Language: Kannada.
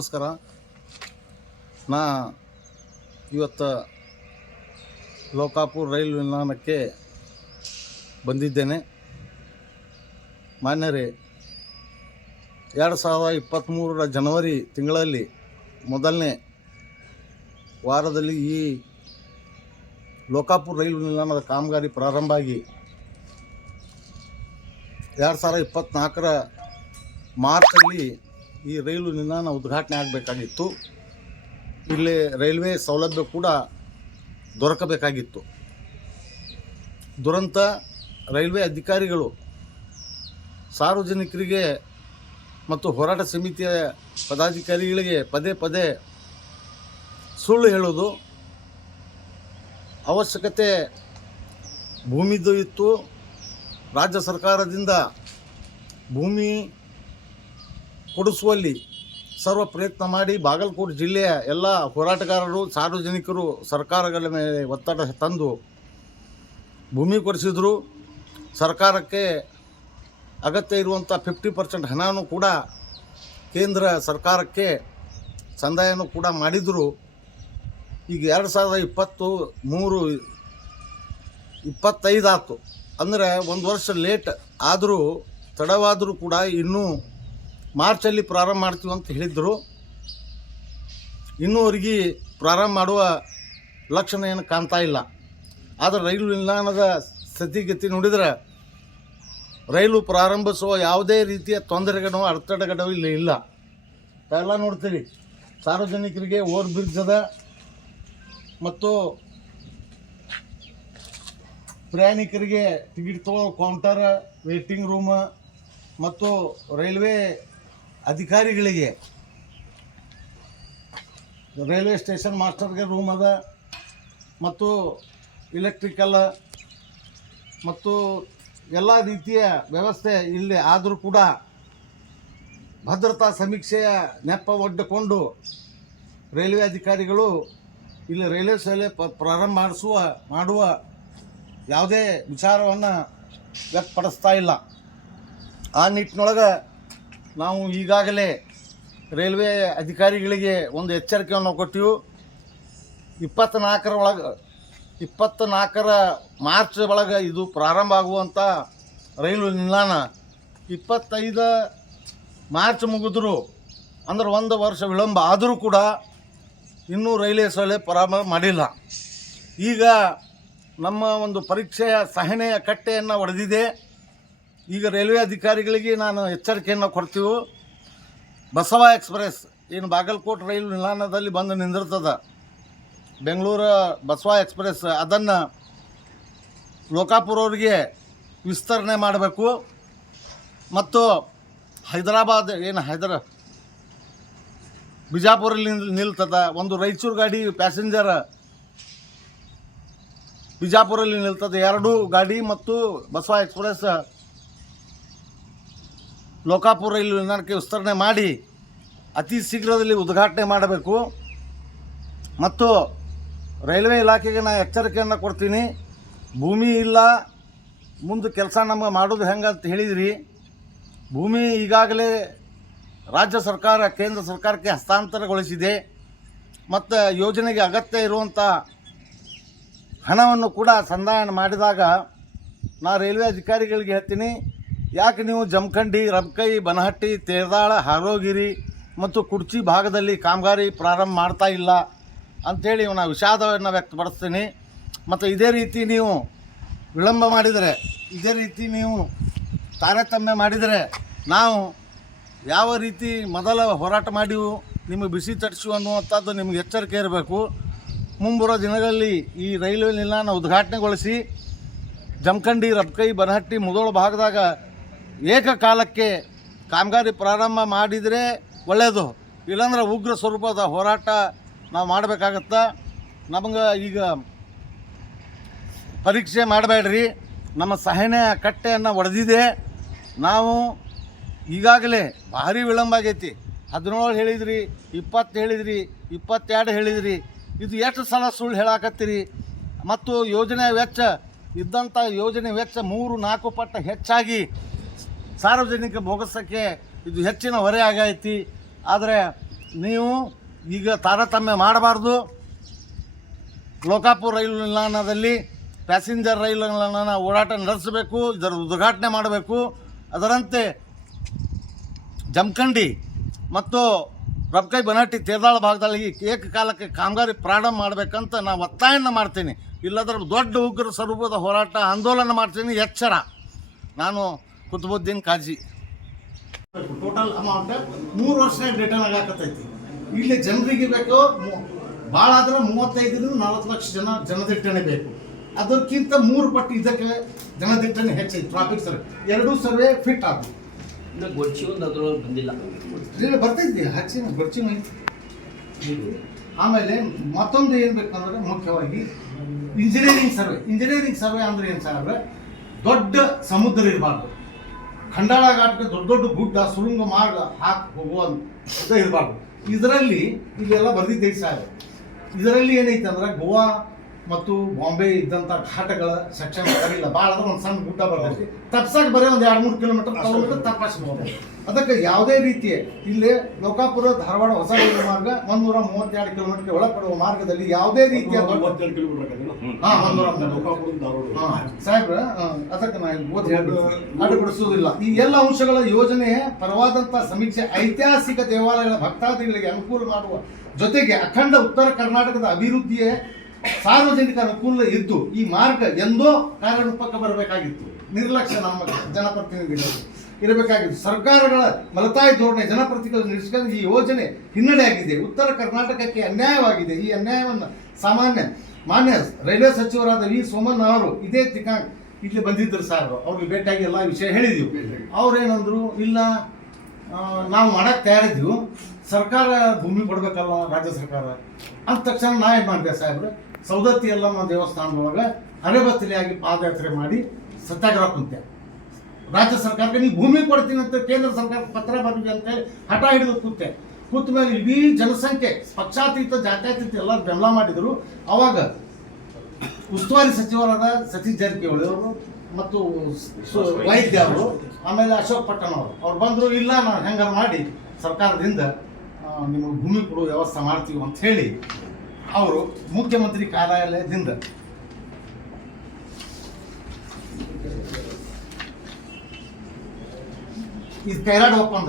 ನಮಸ್ಕಾರ. ನಾ ಇವತ್ತು ಲೋಕಾಪುರ ರೈಲು ನಿಲ್ದಾಣಕ್ಕೆ ಬಂದಿದ್ದೇನೆ. ಮಾನ್ಯರೇ ಎರಡು ಸಾವಿರದ ಇಪ್ಪತ್ತ್ಮೂರರ ಜನವರಿ ತಿಂಗಳಲ್ಲಿ ಮೊದಲನೇ ವಾರದಲ್ಲಿ ಈ ಲೋಕಾಪುರ ರೈಲು ನಿಲ್ದಾಣದ ಕಾಮಗಾರಿ ಪ್ರಾರಂಭ ಆಗಿ ಎರಡು ಸಾವಿರದ ಇಪ್ಪತ್ತ್ನಾಲ್ಕರ ಮಾರ್ಚಲ್ಲಿ ಈ ರೈಲು ನಿಲ್ದಾಣ ಉದ್ಘಾಟನೆ ಆಗಬೇಕಾಗಿತ್ತು. ಇಲ್ಲಿ ರೈಲ್ವೆ ಸೌಲಭ್ಯ ಕೂಡ ದೊರಕಬೇಕಾಗಿತ್ತು. ದುರಂತ ರೈಲ್ವೆ ಅಧಿಕಾರಿಗಳು ಸಾರ್ವಜನಿಕರಿಗೆ ಮತ್ತು ಹೋರಾಟ ಸಮಿತಿಯ ಪದಾಧಿಕಾರಿಗಳಿಗೆ ಪದೇ ಪದೇ ಸುಳ್ಳು ಹೇಳೋದು ಅವಶ್ಯಕತೆ ಭೂಮಿದು ಇತ್ತು. ರಾಜ್ಯ ಸರ್ಕಾರದಿಂದ ಭೂಮಿ ಕೊಡಿಸುವಲ್ಲಿ ಸರ್ವ ಪ್ರಯತ್ನ ಮಾಡಿ ಬಾಗಲಕೋಟೆ ಜಿಲ್ಲೆಯ ಎಲ್ಲ ಹೋರಾಟಗಾರರು, ಸಾರ್ವಜನಿಕರು ಸರ್ಕಾರಗಳ ಮೇಲೆ ಒತ್ತಡ ತಂದು ಭೂಮಿ ಕೊಡಿಸಿದ್ರು. ಸರ್ಕಾರಕ್ಕೆ ಅಗತ್ಯ ಇರುವಂಥ ಫಿಫ್ಟಿ ಪರ್ಸೆಂಟ್ ಹಣನೂ ಕೂಡ ಕೇಂದ್ರ ಸರ್ಕಾರಕ್ಕೆ ಸಂದಾಯನೂ ಕೂಡ ಮಾಡಿದರು. ಈಗ ಎರಡು ಸಾವಿರದ ಇಪ್ಪತ್ತು ಮೂರು, ಇಪ್ಪತ್ತೈದು ಆಯ್ತು. ಅಂದರೆ ಒಂದು ವರ್ಷ ಲೇಟ್ ಆದರೂ, ತಡವಾದರೂ ಕೂಡ ಇನ್ನೂ ಮಾರ್ಚಲ್ಲಿ ಪ್ರಾರಂಭ ಮಾಡ್ತೀವಿ ಅಂತ ಹೇಳಿದ್ದರು ಇನ್ನೂವರೆಗೆ ಪ್ರಾರಂಭ ಮಾಡುವ ಲಕ್ಷಣ ಏನು ಕಾಣ್ತಾ ಇಲ್ಲ. ಆದರೆ ರೈಲು ನಿಲ್ದಾಣದ ಸ್ಥಿತಿಗತಿ ನೋಡಿದ್ರೆ ರೈಲು ಪ್ರಾರಂಭಿಸುವ ಯಾವುದೇ ರೀತಿಯ ತೊಂದರೆಗಳು ಅಡೆತಡೆಗಳು ಇಲ್ಲಿ ಇಲ್ಲ. ಎಲ್ಲ ನೋಡ್ತೀವಿ ಸಾರ್ವಜನಿಕರಿಗೆ ಓವರ್ ಬ್ರಿಡ್ಜ್ ಅದ ಮತ್ತು ಪ್ರಯಾಣಿಕರಿಗೆ ಟಿಕೆಟ್ ತಗೊಳ್ಳೋ ಕೌಂಟರ್ ವೇಟಿಂಗ್ ರೂಮ್ ಮತ್ತು ರೈಲ್ವೆ ಅಧಿಕಾರಿಗಳಿಗೆ. ರೈಲ್ವೆ ಸ್ಟೇಷನ್ ಮಾಸ್ಟರ್ಗೆ ರೂಮ್ ಅದ, ಮತ್ತು ಇಲೆಕ್ಟ್ರಿಕಲ್ ಮತ್ತು ಎಲ್ಲ ರೀತಿಯ ವ್ಯವಸ್ಥೆ ಇಲ್ಲಿ ಆದರೂ ಕೂಡ ಭದ್ರತಾ ಸಮೀಕ್ಷೆಯ ನೆಪ ಒಡ್ಡಿಕೊಂಡು ರೈಲ್ವೆ ಅಧಿಕಾರಿಗಳು ಇಲ್ಲಿ ರೈಲ್ವೆ ಸೇವೆ ಪ- ಪ್ರಾರಂಭ ಮಾಡಿಸುವ, ಮಾಡುವ ಯಾವುದೇ ವಿಚಾರವನ್ನು ವ್ಯಕ್ತಪಡಿಸ್ತಾ ಇಲ್ಲ. ಆ ನಿಟ್ಟಿನೊಳಗೆ ನಾವು ಈಗಾಗಲೇ ರೈಲ್ವೆ ಅಧಿಕಾರಿಗಳಿಗೆ ಒಂದು ಎಚ್ಚರಿಕೆಯನ್ನು ಕೊಟ್ಟಿವು. ಇಪ್ಪತ್ತ್ನಾಲ್ಕರ ಒಳಗೆ ಇಪ್ಪತ್ತ್ನಾಲ್ಕರ ಮಾರ್ಚ್ ಒಳಗೆ ಇದು ಪ್ರಾರಂಭ ಆಗುವಂಥ ರೈಲು ನಿಲ್ದಾಣ ಇಪ್ಪತ್ತೈದು ಮಾರ್ಚ್ ಮುಗಿದ್ರು. ಅಂದ್ರೆ ಒಂದು ವರ್ಷ ವಿಳಂಬ ಆದರೂ ಕೂಡ ಇನ್ನೂ ರೈಲ್ವೆ ಸೌಲಭ್ಯ ಪ್ರಾರಂಭ ಮಾಡಿಲ್ಲ. ಈಗ ನಮ್ಮ ಒಂದು ಪರೀಕ್ಷೆಯ ಸಹನೆಯ ಕಟ್ಟೆಯನ್ನು ಒಡೆದಿದೆ. ಈಗ ರೈಲ್ವೆ ಅಧಿಕಾರಿಗಳಿಗೆ ನಾನು ಎಚ್ಚರಿಕೆಯನ್ನು ಕೊಡ್ತೀವಿ. ಬಸವ ಎಕ್ಸ್ಪ್ರೆಸ್ ಏನು ಬಾಗಲಕೋಟೆ ರೈಲು ನಿಲ್ದಾಣದಲ್ಲಿ ಬಂದು ನಿಂದಿರ್ತದೆ. ಬೆಂಗಳೂರು ಬಸವ ಎಕ್ಸ್ಪ್ರೆಸ್ ಅದನ್ನು ಲೋಕಾಪುರವ್ರಿಗೆ ವಿಸ್ತರಣೆ ಮಾಡಬೇಕು. ಮತ್ತು ಹೈದರಾಬಾದ್ ಏನು ಹೈದರ ಬಿಜಾಪುರಲ್ಲಿ ನಿಲ್- ನಿಲ್ತದ. ಒಂದು ರಾಯಚೂರು ಗಾಡಿ ಪ್ಯಾಸೆಂಜರ್ ಬಿಜಾಪುರಲ್ಲಿ ನಿಲ್ತದೆ. ಎರಡು ಗಾಡಿ ಮತ್ತು ಬಸವ ಎಕ್ಸ್ಪ್ರೆಸ್ ಲೋಕಾಪುರ ರೈಲು ನಿಲ್ದಾಣಕ್ಕೆ ವಿಸ್ತರಣೆ ಮಾಡಿ ಅತಿ ಶೀಘ್ರದಲ್ಲಿ ಉದ್ಘಾಟನೆ ಮಾಡಬೇಕು. ಮತ್ತು ರೈಲ್ವೆ ಇಲಾಖೆಗೆ ನಾನು ಎಚ್ಚರಿಕೆಯನ್ನು ಕೊಡ್ತೀನಿ. ಭೂಮಿ ಇಲ್ಲ, ಮುಂದೆ ಕೆಲಸ ನಮಗೆ ಮಾಡೋದು ಹೆಂಗೆ ಅಂತ ಹೇಳಿದ್ರಿ. ಭೂಮಿ ಈಗಾಗಲೇ ರಾಜ್ಯ ಸರ್ಕಾರ, ಕೇಂದ್ರ ಸರ್ಕಾರಕ್ಕೆ ಹಸ್ತಾಂತರಗೊಳಿಸಿದೆ. ಮತ್ತು ಯೋಜನೆಗೆ ಅಗತ್ಯ ಇರುವಂಥ ಹಣವನ್ನು ಕೂಡ ಸಂದಾಯನ ಮಾಡಿದಾಗ ನಾ ರೈಲ್ವೆ ಅಧಿಕಾರಿಗಳಿಗೆ ಹೇಳ್ತೀನಿ. ಯಾಕೆ ನೀವು ಜಮಖಂಡಿ, ರಬ್ಕೈ, ಬನಹಟ್ಟಿ, ತೇರದಾಳ, ಹಾರೋಗಿರಿ ಮತ್ತು ಕುರ್ಚಿ ಭಾಗದಲ್ಲಿ ಕಾಮಗಾರಿ ಪ್ರಾರಂಭ ಮಾಡ್ತಾ ಇಲ್ಲ ಅಂಥೇಳಿ ನಾನು ವಿಷಾದವನ್ನು ವ್ಯಕ್ತಪಡಿಸ್ತೀನಿ. ಮತ್ತು ಇದೇ ರೀತಿ ನೀವು ವಿಳಂಬ ಮಾಡಿದರೆ, ಇದೇ ರೀತಿ ನೀವು ತಾರತಮ್ಯ ಮಾಡಿದರೆ ನಾವು ಯಾವ ರೀತಿ ಮೊದಲ ಹೋರಾಟ ಮಾಡಿವು ನಿಮಗೆ ಬಿಸಿ ತಡಿಸು ಅನ್ನುವಂಥದ್ದು ನಿಮಗೆ ಎಚ್ಚರಿಕೆ ಇರಬೇಕು. ಮುಂಬರುವ ದಿನಗಳಲ್ಲಿ ಈ ರೈಲ್ವೆ ನಿಲ್ದಾಣ ಉದ್ಘಾಟನೆಗೊಳಿಸಿ ಜಮಖಂಡಿ, ರಬ್ಕೈ, ಬನಹಟ್ಟಿ, ಮುದೋಳ ಭಾಗದಾಗ ಏಕಕಾಲಕ್ಕೆ ಕಾಮಗಾರಿ ಪ್ರಾರಂಭ ಮಾಡಿದರೆ ಒಳ್ಳೆಯದು ಇಲ್ಲಾಂದ್ರೆ ಉಗ್ರ ಸ್ವರೂಪದ ಹೋರಾಟ ನಾವು ಮಾಡಬೇಕಾಗತ್ತೆ. ನಮಗೆ ಈಗ ಪರೀಕ್ಷೆ ಮಾಡಬೇಡ್ರಿ. ನಮ್ಮ ಸಹನೆ ಕಟ್ಟೆಯನ್ನು ಒಡೆದಿದೆ. ನಾವು ಈಗಾಗಲೇ ಭಾರಿ ವಿಳಂಬ ಆಗೈತಿ. ಹದಿನೇಳು ಹೇಳಿದ್ರಿ, ಇಪ್ಪತ್ತು ಹೇಳಿದ್ರಿ, ಇಪ್ಪತ್ತೆರಡು ಹೇಳಿದ್ರಿ. ಇದು ಎಷ್ಟು ಸಲ ಸುಳ್ಳು ಹೇಳಾಕತ್ತೀರಿ? ಮತ್ತು ಯೋಜನೆ ವೆಚ್ಚ ಇದ್ದಂಥ ಯೋಜನೆ ವೆಚ್ಚ ಮೂರು ನಾಲ್ಕು ಪಟ್ಟು ಹೆಚ್ಚಾಗಿ ಸಾರ್ವಜನಿಕ ಬೋಗಸಕ್ಕೆ ಇದು ಹೆಚ್ಚಿನ ಹೊರೆ ಆಗೈತಿ. ಆದರೆ ನೀವು ಈಗ ತಾರತಮ್ಯ ಮಾಡಬಾರ್ದು. ಲೋಕಾಪುರ ರೈಲು ನಿಲ್ದಾಣದಲ್ಲಿ ಪ್ಯಾಸೆಂಜರ್ ರೈಲುಗಳನ್ನು ಓಡಾಟ ನಡೆಸಬೇಕು, ಇದರ ಉದ್ಘಾಟನೆ ಮಾಡಬೇಕು. ಅದರಂತೆ ಜಮಖಂಡಿ ಮತ್ತು ರಬ್ಕೈ ಬನಹಟ್ಟಿ ತೇರ್ದಾಳ ಭಾಗದಲ್ಲಿ ಏಕಕಾಲಕ್ಕೆ ಕಾಮಗಾರಿ ಪ್ರಾರಂಭ ಮಾಡಬೇಕಂತ ನಾನು ಒತ್ತಾಯನ ಮಾಡ್ತೀನಿ. ಇಲ್ಲದ್ರೆ ದೊಡ್ಡ ಉಗ್ರ ಸ್ವರೂಪದ ಹೋರಾಟ, ಆಂದೋಲನ ಮಾಡ್ತೀನಿ ಎಚ್ಚರ. ನಾನು ಕುತುಬುದ್ದೀನ್ ಕಾಜಿ. ಟೋಟಲ್ ಅಮೌಂಟ್ ಮೂರು ವರ್ಷ ರಿಟರ್ನ್ ಆಗಾಕತ್ತೈತಿ. ಇಲ್ಲಿ ಜನರಿಗೆ ಬೇಕು ಮು- ಭಾಳ ಆದ್ರೆ ಮೂವತ್ತೈದರಿಂದ ನಲವತ್ತು ಲಕ್ಷ ಜನ ಜನದಿಟ್ಟಣೆ ಬೇಕು. ಅದಕ್ಕಿಂತ ಮೂರು ಪಟ್ಟು ಇದಕ್ಕೆ ಜನದಿಟ್ಟಣೆ ಹೆಚ್ಚೈತಿ ಟ್ರಾಫಿಕ್ ಸರ್ವೆ ಎರಡೂ ಸರ್ವೆ ಫಿಟ್ ಆಗ ಇನ್ನು ಗೊಡ್ಚಿ ಒಂದು ಅದ್ರೊಳಗೆ ಬಂದಿಲ್ಲ. ಇಲ್ಲಿ ಬರ್ತೈತಿ ಹಚ್ಚಿನ ಗೊಚ್ಚಿನ ಆಮೇಲೆ ಮತ್ತೊಂದು ಏನು ಬೇಕಂದ್ರೆ ಮುಖ್ಯವಾಗಿ ಇಂಜಿನಿಯರಿಂಗ್ ಸರ್ವೆ ಇಂಜಿನಿಯರಿಂಗ್ ಸರ್ವೆ ಅಂದ್ರೆ ಏನು ಸರ್? ದೊಡ್ಡ ಸಮುದ್ರ ಇರಬಾರ್ದು. ಖಂಡಾಳ ಘಾಟ್ಗೆ ದೊಡ್ಡ ದೊಡ್ಡ ಗುಡ್ಡ, ಸುರುಂಗ ಮಾರ್ಗ ಹಾಕಿ ಹೋಗುವಂತ ಇರಬಾರ್ದು ಇದರಲ್ಲಿ ಇಲ್ಲೆಲ್ಲ ಬರ್ದಿದ್ದೈತಿ ಸಾಹೇಬ್ ಇದರಲ್ಲಿ ಏನೈತೆ ಅಂದ್ರೆ ಗೋವಾ ಮತ್ತು ಬಾಂಬೆ ಇದ್ದಂಥ ಘಾಟಗಳ ಸೆಕ್ಷನ್ ಬರಲಿಲ್ಲ ಭಾಳ ಅಂದ್ರೆ ಒಂದು ಸಣ್ಣ ಗುಡ್ಡ ಬರ್ತೈತಿ. ತಪ್ಸಕ್ಕೆ ಬರೀ ಒಂದು ಎರಡು ಮೂರು ಕಿಲೋಮೀಟರ್ ಕಿಲೋಮೀಟರ್ ತಪ್ಪಿಸ್ಬೋದು ಅದಕ್ಕೆ ಯಾವುದೇ ರೀತಿಯ ಇಲ್ಲಿ ಲೋಕಾಪುರ ಧಾರವಾಡ ಹೊಸ ರೈಲು ಮಾರ್ಗ ಒಂದೂರ ಮೂವತ್ತೆರಡು ಕಿಲೋಮೀಟರ್ ಒಳಪಡುವ ಮಾರ್ಗದಲ್ಲಿ ಯಾವುದೇ ರೀತಿಯ ಸಾಹೇಬ್ರ ಅದಕ್ಕೆ ನಾನು ಓದಿ ಅಡ್ಡುಪಡಿಸುವುದಿಲ್ಲ. ಈ ಎಲ್ಲ ಅಂಶಗಳ ಯೋಜನೆ ಪರವಾದಂತಹ ಸಮೀಕ್ಷೆ ಐತಿಹಾಸಿಕ ದೇವಾಲಯಗಳ ಭಕ್ತಾದಿಗಳಿಗೆ ಅನುಕೂಲ ಮಾಡುವ ಜೊತೆಗೆ ಅಖಂಡ ಉತ್ತರ ಕರ್ನಾಟಕದ ಅಭಿವೃದ್ಧಿಯ ಸಾರ್ವಜನಿಕ ಅನುಕೂಲ ಇದ್ದು ಈ ಮಾರ್ಗ ಎಂದೋ ಕಾರ್ಯರೂಪಕ್ಕೆ ಬರಬೇಕಾಗಿತ್ತು. ನಿರ್ಲಕ್ಷ್ಯ ನಮ್ಮ ಜನಪ್ರತಿನಿಧಿಗಳು ಇರಬೇಕಾಗಿತ್ತು. ಸರ್ಕಾರಗಳ ಮಲತಾಯಿ ಧೋರಣೆ ಜನಪ್ರತಿನಿಧಿಗಳು ನಿಷ್ಕಂದ ಈ ಯೋಜನೆ ಹಿನ್ನಡೆಯಾಗಿದೆ. ಉತ್ತರ ಕರ್ನಾಟಕಕ್ಕೆ ಅನ್ಯಾಯವಾಗಿದೆ. ಈ ಅನ್ಯಾಯವನ್ನು ಸಾಮಾನ್ಯ, ಮಾನ್ಯ ರೈಲ್ವೆ ಸಚಿವರಾದ ವಿ. ಸೋಮಣ್ಣ ಅವರು ಇದೇ ತಿಕಾಂಗ್ ಇಲ್ಲಿ ಬಂದಿದ್ದರು ಸರ್ ಅವ್ರಿಗೆ ಭೇಟಿಯಾಗಿ ಎಲ್ಲ ವಿಷಯ ಹೇಳಿದ್ವಿ. ಅವ್ರೇನಂದ್ರು, ಇಲ್ಲ ನಾವು ಮಾಡಕ್ಕೆ ತಯಾರಿದ್ವಿ ಸರ್ಕಾರ ಭೂಮಿ ಕೊಡಬೇಕಲ್ಲ ರಾಜ್ಯ ಸರ್ಕಾರ? ಅಂದ ತಕ್ಷಣ ನಾ ಏನು ಮಾಡಿದೆ ಸಾಹೇಬ್ರೆ? ಸೌದತ್ತಿ ಎಲ್ಲಮ್ಮ ದೇವಸ್ಥಾನದೊಳಗೆ ಅರೆಬತ್ತಲೆಯಾಗಿ ಪಾದಯಾತ್ರೆ ಮಾಡಿ ಸತ್ಯಾಗ್ರಹ ಕುಂತೆ. ರಾಜ್ಯ ಸರ್ಕಾರಕ್ಕೆ ನೀವು ಭೂಮಿ ಕೊಡ್ತೀನಿ ಅಂತ ಕೇಂದ್ರ ಸರ್ಕಾರ ಪತ್ರ ಬರ್ತೀವಿ ಅಂತ ಹೇಳಿ ಹಠ ಹಿಡಿದು ಕೂತೆ. ಕೂತ ಮೇಲೆ ಇಡೀ ಜನಸಂಖ್ಯೆ, ಪಕ್ಷಾತೀತ, ಜಾತ್ಯಾತೀತ ಎಲ್ಲ ಬೆಂಬಲ ಮಾಡಿದರು. ಅವಾಗ ಉಸ್ತುವಾರಿ ಸಚಿವರಾದ ಸತೀಶ್ ಜಾರಕಿಹೊಳಿ ಅವರು ಮತ್ತು ವೈದ್ಯ ಅವರು, ಆಮೇಲೆ ಅಶೋಕ್ ಪಟ್ಟಣ ಅವರು, ಅವ್ರು ಬಂದರು, ಇಲ್ಲ ನಾವು ಹೆಂಗಾರು ಮಾಡಿ ಸರ್ಕಾರದಿಂದ ನಿಮಗೆ ಭೂಮಿ ಕೊಡುವ ವ್ಯವಸ್ಥೆ ಮಾಡ್ತೀವಿ ಅಂತ ಹೇಳಿ ಅವರು ಮುಖ್ಯಮಂತ್ರಿ ಕಾರ್ಯಾಲಯದಿಂದ. ಇದು ಕೈರಾಡ್ ಒಪ್ಪಂದ.